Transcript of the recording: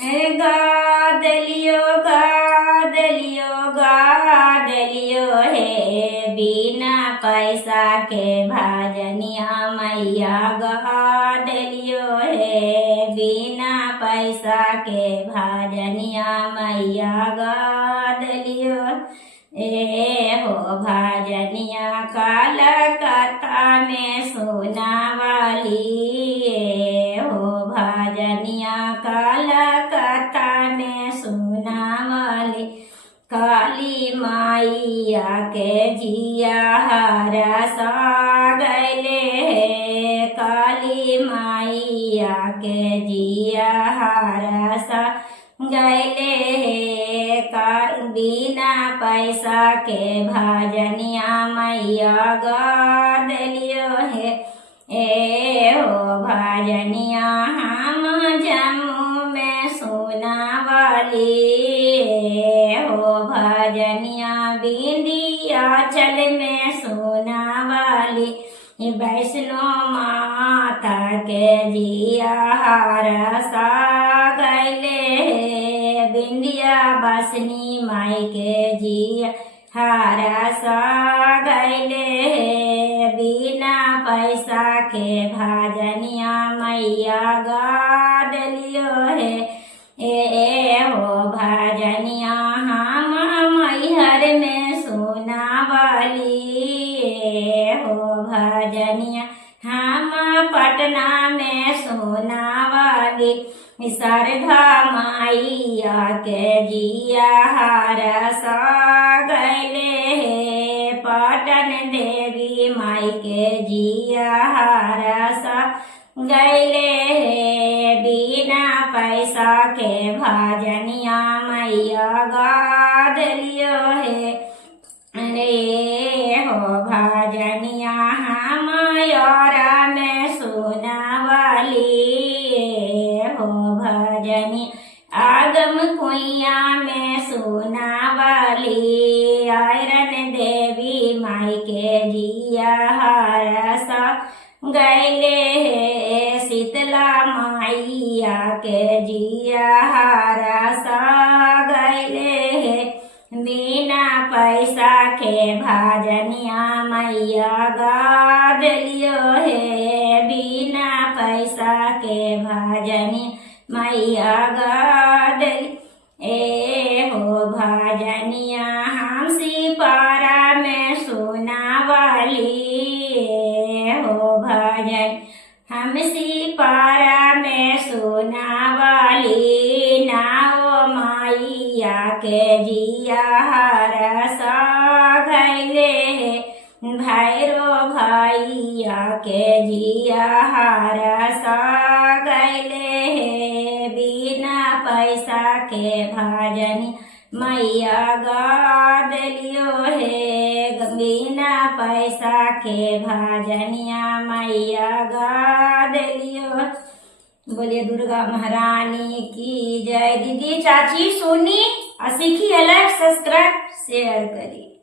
गादलियो गादलियो गादलियो हे बिना पैसा के भजनिया मैया गादलियो हे बिना पैसा के भजनिया मैया गादलियो ए हो भजनिया कलकत्ता में सोना वाली हो भजनिया कलकत्ता में सोना वाली काली माइया के जिया हरसा गैले काली माइया के जिया हरसा गैले बिना पैसा के भजनिया मैया गादलियो है ए हो भजनिया हम जम्मू में सोना वाली हो भजनिया विंध्याचल में सोना वाली वैष्णो माता के जिया हरसा गैले विंध्यवासिनी माई के जिया हरसा गैले बिना पैसा के भजनिया मैया गादलियो है ए हो भजनिया हम मैहर में सोना वाली हो भजनिया हम पटना में सोना वाली शारदा माइया के जिया हरसा गैले पटन देवी माई के जिया हरसा गैले बिना पैसा के भजनिया मैया गादलियो है रे हो भजनिया हम यारा में सोना वाली हो भजनी आगम कुइया में सोना वाली आयरन देवी माई के जिया हरसा गैले शीतला माइया के जिया हरसा गैले बिना पैसा के भजनिया मैया गादलियो है बिना पैसा के भजनी मैया गादली ए हो भजनिया हम सिपारा में सोना वाली हो भजन हम सिपारा में सोना वाली नाओ माइया के जिया हरसा गैले भैरो भैया के जिया हरसा गैले बिना पैसा के भजनी मैया गादलियो है बिना पैसा के भजनिया मैया गादलियो। बोलिए दुर्गा महारानी की जय। दीदी चाची सुनी सीखी, लाइक सब्सक्राइब शेयर करिए।